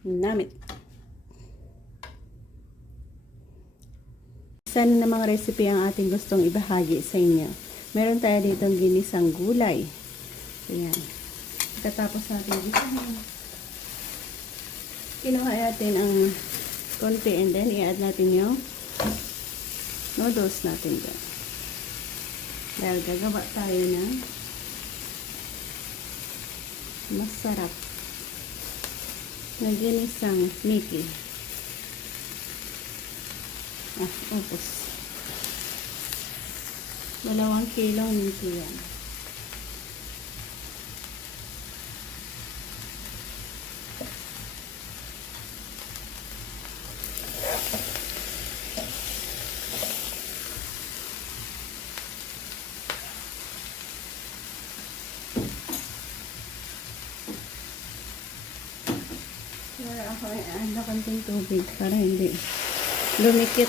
Namit. Sana na mga recipe ang ating gustong ibahagi sa inyo. Meron tayo ditong ginisang gulay. Ayan. Katapos natin gisahin. Kinuha natin ang konti and then i-add natin yung noodles natin dyan. Dahil gagawa tayo ng masarap na ginisang Mickey. Upos. 2 kilong Mickey yan. Kaya ako ay anda konting tubig para hindi lumikit.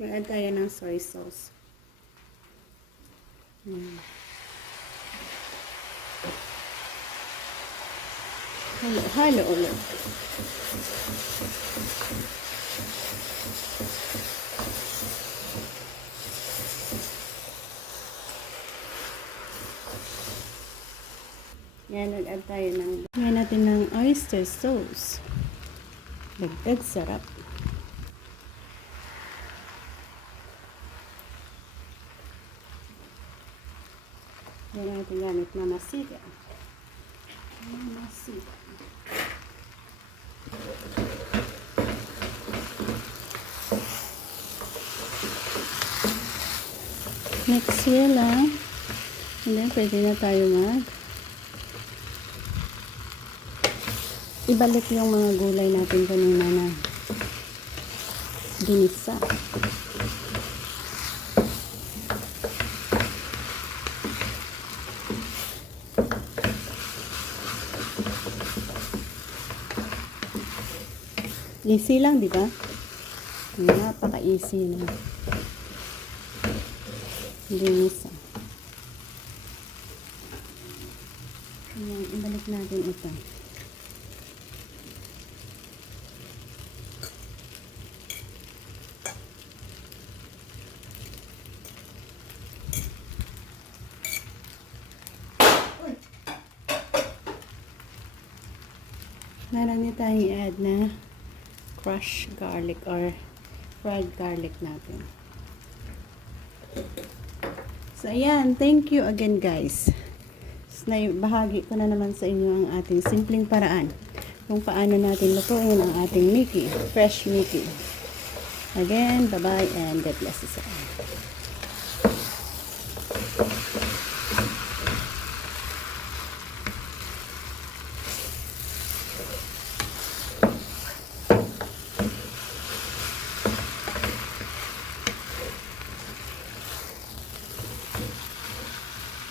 Mag-add tayo ng soy sauce. Halo ulit. Yan, nag-add tayo ng yan natin ng oyster sauce. Dagdag sarap. Yan natin gamit mamasika. Mamasika. Mix yan lang. And then, pwede na tayo ibalik yung mga gulay natin kanina na ginisa. Easy lang, di ba? Napaka-easy na. Ginisa. Ayan, ibalik natin ito. Marami tayong i-add na crushed garlic or fried garlic natin. So, ayan. Thank you again, guys. Bahagi ko na naman sa inyo ang ating simpleng paraan kung paano natin lutuin ang ating Mickey, fresh Mickey. Again, bye-bye and God bless us all.